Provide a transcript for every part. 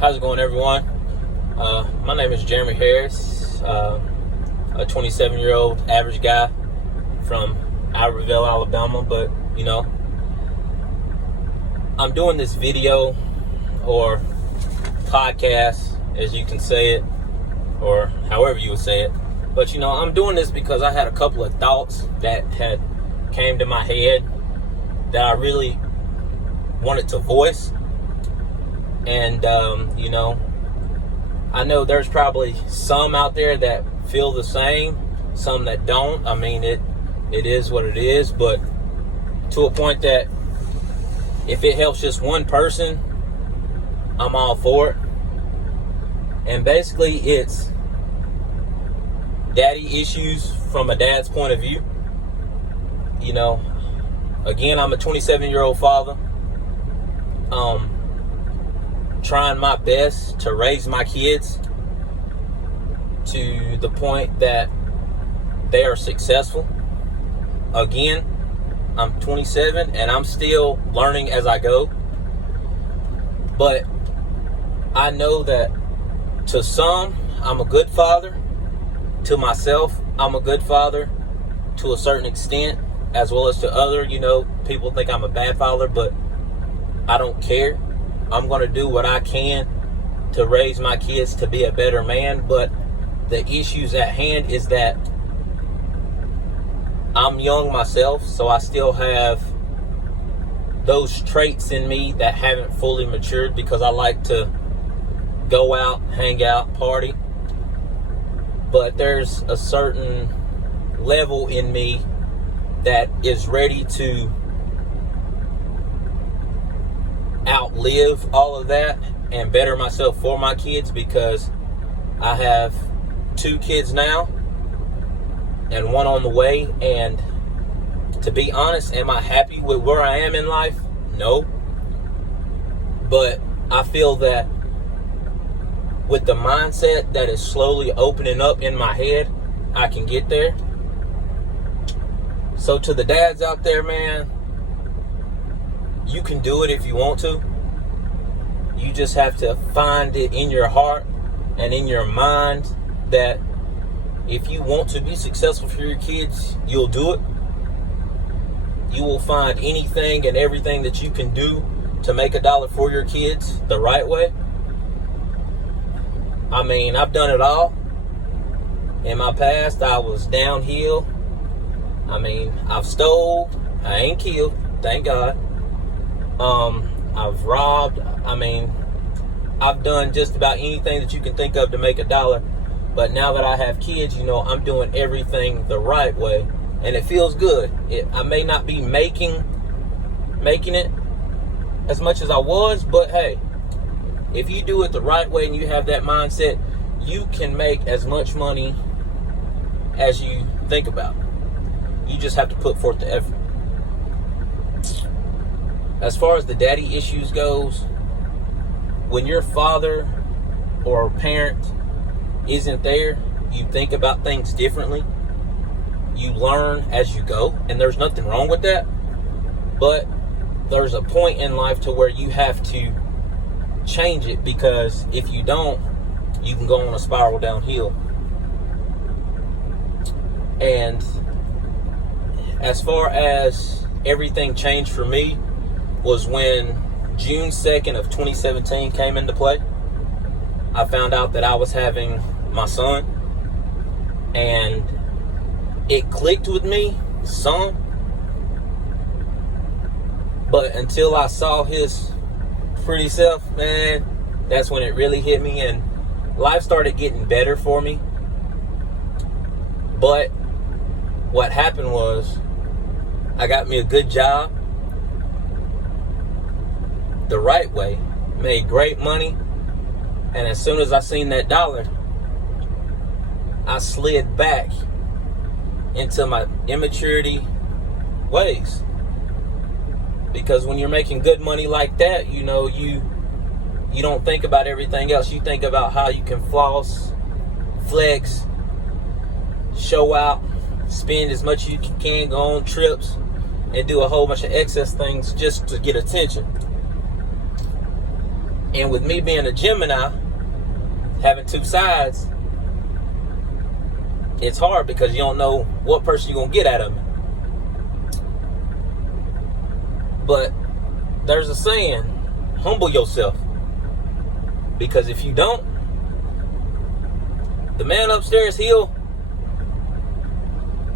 How's it going, everyone? My name is Jeremy Harris, a 27-year-old average guy from Albertville, Alabama. But, I'm doing this video or podcast, as you can say it, or however you would say it. But, I'm doing this because I had a couple of thoughts that had came to my head that I really wanted to voice. And, I know there's probably some out there that feel the same, some that don't. I mean, it is what it is, but to a point that if it helps just one person, I'm all for it. And basically, it's daddy issues from a dad's point of view. Again, I'm a 27-year-old father. Trying my best to raise my kids to the point that they are successful. Again, I'm 27 and I'm still learning as I go. But I know that to some, I'm a good father. To myself, I'm a good father to a certain extent, as well as to other, people think I'm a bad father, but I don't care. I'm going to do what I can to raise my kids to be a better man. But the issues at hand is that I'm young myself, so I still have those traits in me that haven't fully matured, because I like to go out, hang out, party. But there's a certain level in me that is ready to outlive all of that and better myself for my kids, because I have 2 kids now and 1 on the way. And to be honest, am I happy with where I am in life? No. But I feel that with the mindset that is slowly opening up in my head, I can get there. So to the dads out there, man, you can do it if you want to. You just have to find it in your heart and in your mind that if you want to be successful for your kids, you'll do it. You will find anything and everything that you can do to make $1 for your kids the right way. I mean, I've done it all. In my past, I was downhill. I mean, I've stole. I ain't killed, thank God. I've robbed. I mean, I've done just about anything that you can think of to make $1. But now that I have kids, I'm doing everything the right way, and it feels good. I may not be making it as much as I was, but hey, if you do it the right way and you have that mindset, you can make as much money as you think about. You just have to put forth the effort. As far as the daddy issues goes, when your father or parent isn't there, you think about things differently. You learn as you go, and there's nothing wrong with that. But there's a point in life to where you have to change it, because if you don't, you can go on a spiral downhill. And as far as everything changed for me was when June 2nd of 2017 came into play. I found out that I was having my son, and it clicked with me some. But until I saw his pretty self, man, that's when it really hit me, and life started getting better for me. But what happened was, I got me a good job the right way, made great money, and as soon as I seen that $1, I slid back into my immaturity ways. Because when you're making good money like that, you don't think about everything else. You think about how you can floss, flex, show out, spend as much as you can, go on trips, and do a whole bunch of excess things just to get attention. And with me being a Gemini, having two sides, it's hard because you don't know what person you're going to get out of it. But there's a saying, humble yourself. Because if you don't, the man upstairs, he'll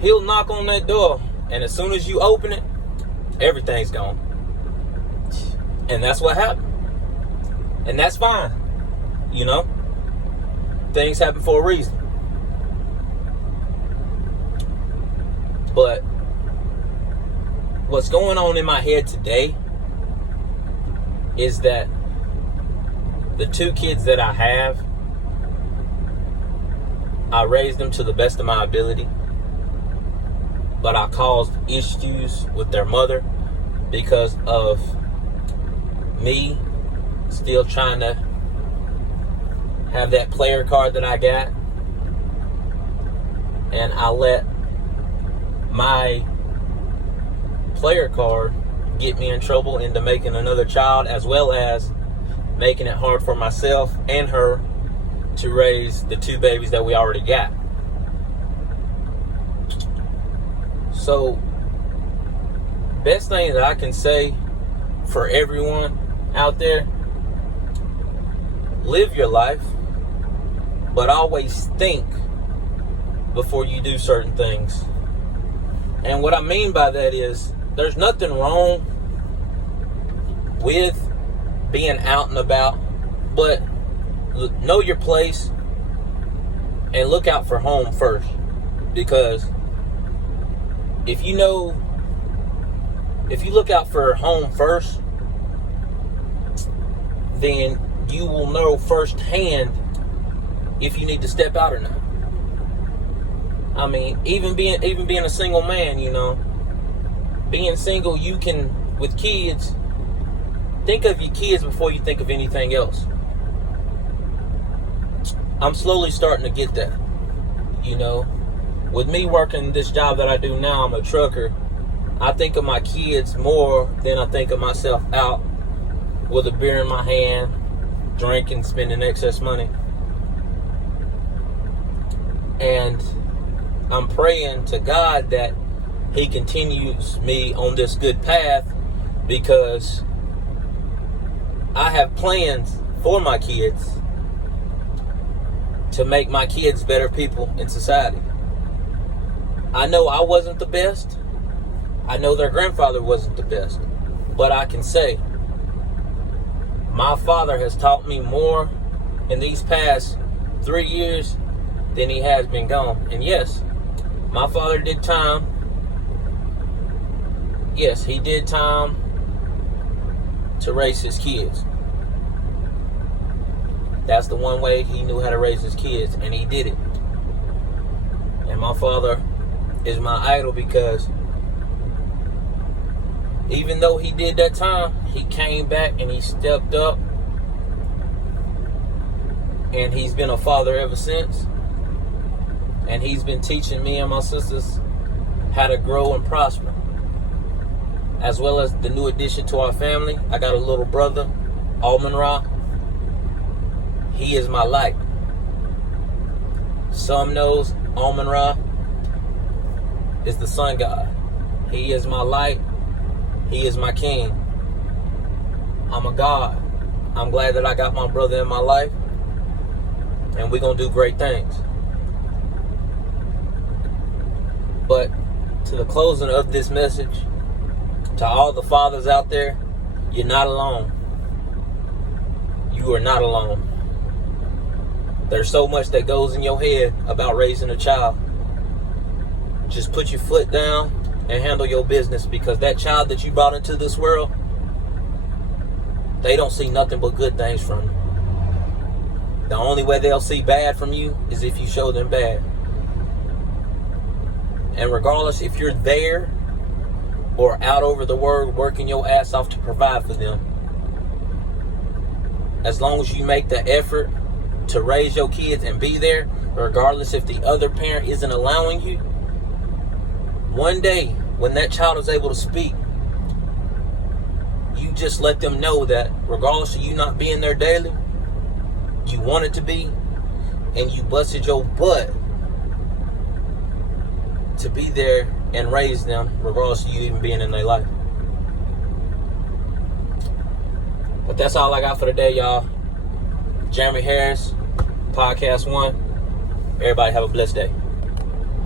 knock on that door. And as soon as you open it, everything's gone. And that's what happened. And that's fine. You know? Things happen for a reason. But what's going on in my head today is that the two kids that I have, I raised them to the best of my ability. But I caused issues with their mother because of me still trying to have that player card that I got. And I let my player card get me in trouble into making another child, as well as making it hard for myself and her to raise the two babies that we already got. So, best thing that I can say for everyone out there, live your life, but always think before you do certain things. And what I mean by that is, there's nothing wrong with being out and about, but know your place and look out for home first. Because if you look out for home first, then you will know firsthand if you need to step out or not. I mean, even being a single man, you know, being single, you can, with kids, think of your kids before you think of anything else. I'm slowly starting to get that, you know. With me working this job that I do now, I'm a trucker. I think of my kids more than I think of myself out with a beer in my hand, drinking, spending excess money. And I'm praying to God that He continues me on this good path, because I have plans for my kids to make my kids better people in society. I know I wasn't the best. I know their grandfather wasn't the best. But I can say, my father has taught me more in these past 3 years than he has been gone. And yes, my father did time. Yes, he did time to raise his kids. That's the one way he knew how to raise his kids, and he did it. And my father is my idol, because even though he did that time, he came back and he stepped up, and he's been a father ever since. And he's been teaching me and my sisters how to grow and prosper, as well as the new addition to our family. I got a little brother, Alman-Ra. He is my light. Some knows Alman-Ra is the sun god. He is my light. He is my king. I'm a god. I'm glad that I got my brother in my life, and we're going to do great things. But to the closing of this message, to all the fathers out there, you're not alone. You are not alone. There's so much that goes in your head about raising a child. Just put your foot down and handle your business, because that child that you brought into this world, they don't see nothing but good things from you. The only way they'll see bad from you is if you show them bad. And regardless if you're there or out over the world working your ass off to provide for them, as long as you make the effort to raise your kids and be there, regardless if the other parent isn't allowing you, one day when that child is able to speak, just let them know that regardless of you not being there daily, you wanted to be, and you busted your butt to be there and raise them, regardless of you even being in their life. But that's all I got for today, y'all. Jeremy Harris, Podcast 1. Everybody have a blessed day.